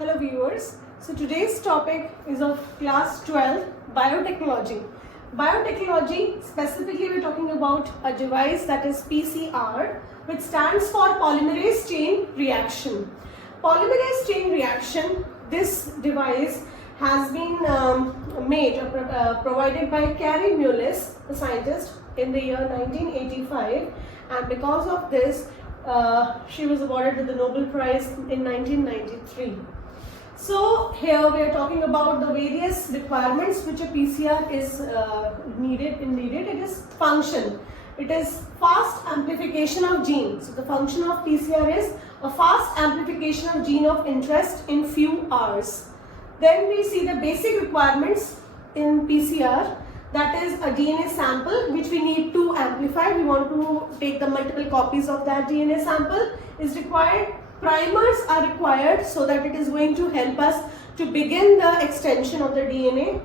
Hello viewers. So today's topic is of class 12 biotechnology. Biotechnology, specifically we're talking about a device that is PCR, which stands for polymerase chain reaction. Polymerase chain reaction, this device has been provided by Carey Mullis, the scientist, in the year 1985, and because of this she was awarded with the Nobel Prize in 1993. So here we are talking about the various requirements which a PCR is needed. It is function. It is fast amplification of gene. So the function of PCR is a fast amplification of gene of interest in few hours. Then we see the basic requirements in PCR. That is a DNA sample which we need to amplify. We want to take the multiple copies of that DNA sample is required. Primers are required so that it is going to help us to begin the extension of the DNA.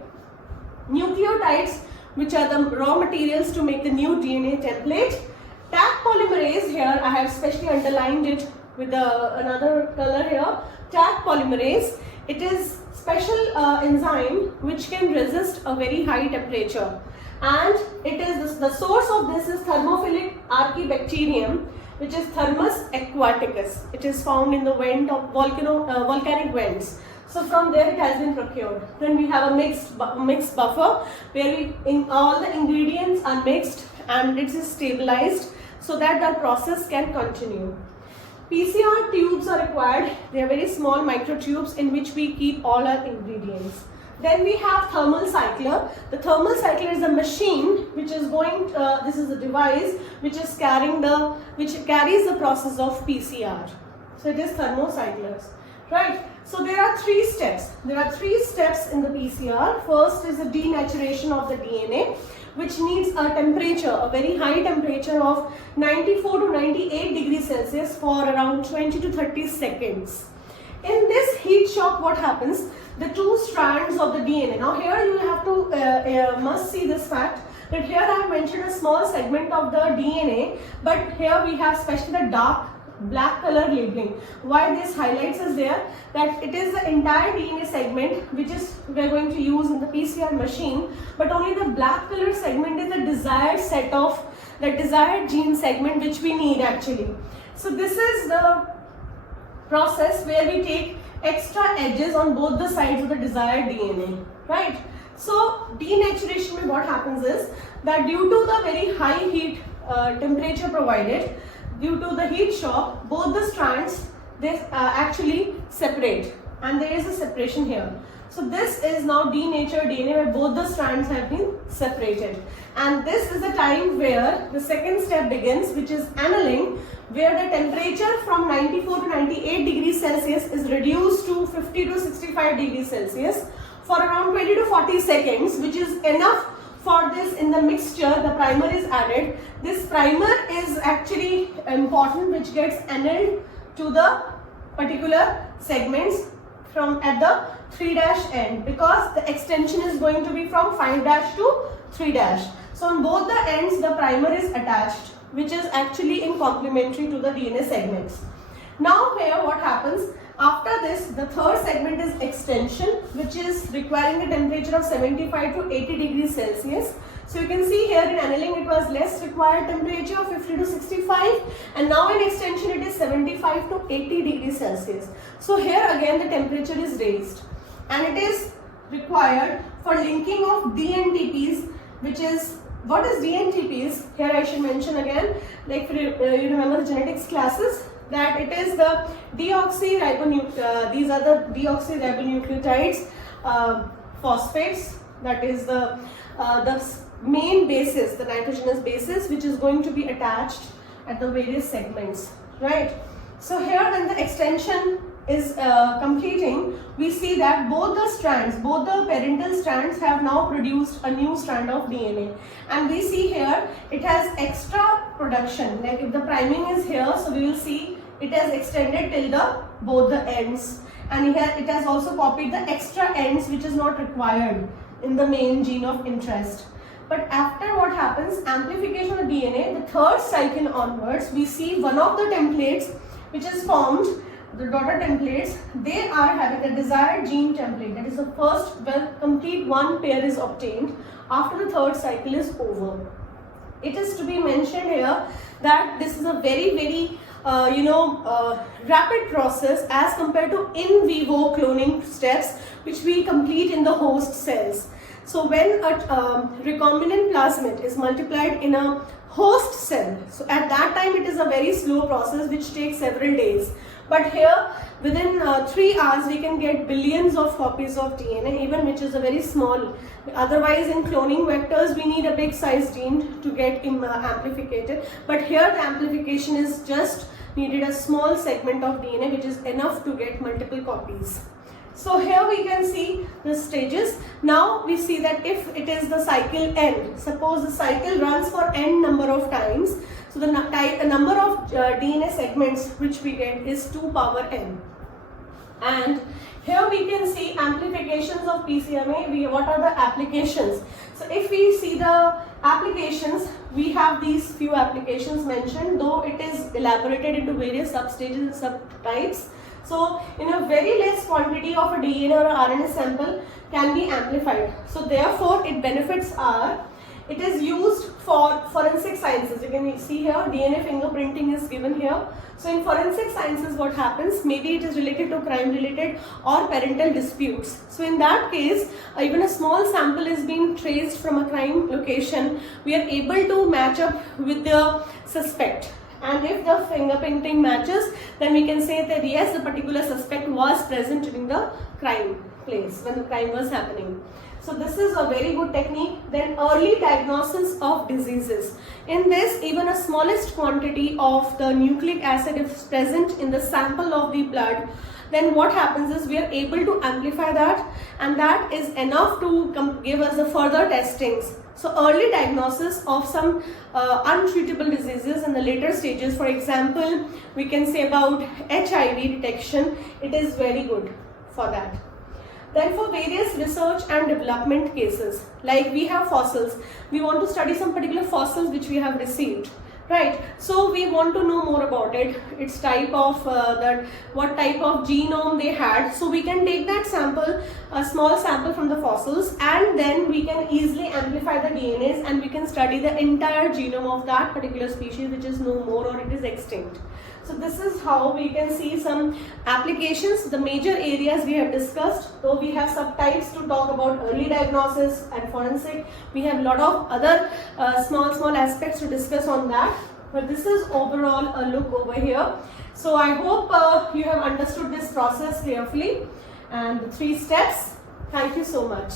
Nucleotides, which are the raw materials to make the new DNA template. Taq polymerase, here I have specially underlined it with another color here. Taq polymerase, it is special enzyme which can resist a very high temperature, and it is the source of this is thermophilic archaebacterium, which is Thermus aquaticus. It is found in the vent of volcanic vents. So from there it has been procured. Then we have a mixed buffer where all the ingredients are mixed and it is stabilized so that the process can continue. PCR tubes are required. They are very small microtubes in which we keep all our ingredients. Then we have thermal cycler. The thermal cycler is a machine which is this is a device which carries the process of PCR. So it is thermocyclers, right? So there are three steps. There are three steps in the PCR. First is the denaturation of the DNA, which needs a temperature, a very high temperature of 94 to 98 degrees Celsius for around 20 to 30 seconds. In this heat shock, what happens? The two strands of the DNA. Now here you have to must see this fact that here I have mentioned a small segment of the DNA, but here we have especially the dark black color labeling. Why this highlights is there that it is the entire DNA segment which is we are going to use in the PCR machine, but only the black color segment is the desired set of the desired gene segment which we need actually. So this is the process where we take extra edges on both the sides of the desired DNA, right? So denaturation, what happens is that due to the very high heat temperature provided, due to the heat shock, both the strands they actually separate, and there is a separation here. So this is now denatured DNA where both the strands have been separated, and this is the time where the second step begins, which is annealing, where the temperature from 94 to 98 degrees Celsius is reduced to 50 to 65 degrees Celsius for around 20 to 40 seconds, which is enough for this. In the mixture, the primer is added. This primer is actually important, which gets annealed to the particular segments from at the 3' end, because the extension is going to be from 5' to 3'. So on both the ends the primer is attached, which is actually in complementary to the DNA segments. Now here what happens? After this, the third segment is extension, which is requiring a temperature of 75 to 80 degrees Celsius. So you can see here in annealing it was less required temperature of 50 to 65, and now in extension it is 75 to 80 degrees Celsius. So here again the temperature is raised, and it is required for linking of DNTPs, which is, what is DNTPs? Here I should mention again, like you remember the genetics classes, that it is the deoxyribonucleotides. These are the deoxyribonucleotides, phosphates. That is the main basis, the nitrogenous basis, which is going to be attached at the various segments, right? So here when the extension is completing, we see that both the strands, both the parental strands have now produced a new strand of DNA, and we see here it has extra production. Like if the priming is here, so we will see it has extended till both the ends, and it has also copied the extra ends which is not required in the main gene of interest. But after what happens, amplification of DNA, the third cycle onwards, we see one of the templates which is formed the daughter templates, they are having a desired gene template. That is the first, complete one pair is obtained after the third cycle is over. It is to be mentioned here that this is a very rapid process as compared to in vivo cloning steps which we complete in the host cells. So when a recombinant plasmid is multiplied in a host cell, so at that time it is a very slow process which takes several days. But here within 3 hours we can get billions of copies of DNA, even which is a very small. Otherwise in cloning vectors we need a big size gene to get amplificated. But here the amplification is just needed a small segment of DNA which is enough to get multiple copies. So here we can see the stages. Now we see that if it is the cycle n, suppose the cycle runs for n number of times, so the number of DNA segments which we get is 2 power n. And here we can see amplifications of PCMA. What are the applications? So if we see the applications, we have these few applications mentioned, though it is elaborated into various substages and subtypes. So in a very less quantity of a DNA or RNA sample can be amplified. So therefore its benefits are, it is used for forensic sciences. You can see here DNA fingerprinting is given here. So in forensic sciences what happens, maybe it is related to crime related or parental disputes. So in that case, even a small sample is being traced from a crime location, we are able to match up with the suspect. And if the fingerprinting matches, then we can say that yes, the particular suspect was present during the crime place when the crime was happening. So this is a very good technique. Then early diagnosis of diseases. In this, even a smallest quantity of the nucleic acid is present in the sample of the blood, then what happens is we are able to amplify that, and that is enough to give us the further testings. So early diagnosis of some untreatable diseases in the later stages, for example, we can say about HIV detection, it is very good for that. Then for various research and development cases, like we have fossils, we want to study some particular fossils which we have received, right? So we want to know more about it, its type of, what type of genome they had. So we can take that sample, a small sample from the fossils, and then we can easily amplify the DNAs and we can study the entire genome of that particular species which is no more or it is extinct. So this is how we can see some applications. The major areas we have discussed, though we have subtypes to talk about early diagnosis and forensic. We have a lot of other small aspects to discuss on that. But this is overall a look over here. So I hope you have understood this process carefully and the 3 steps. Thank you so much.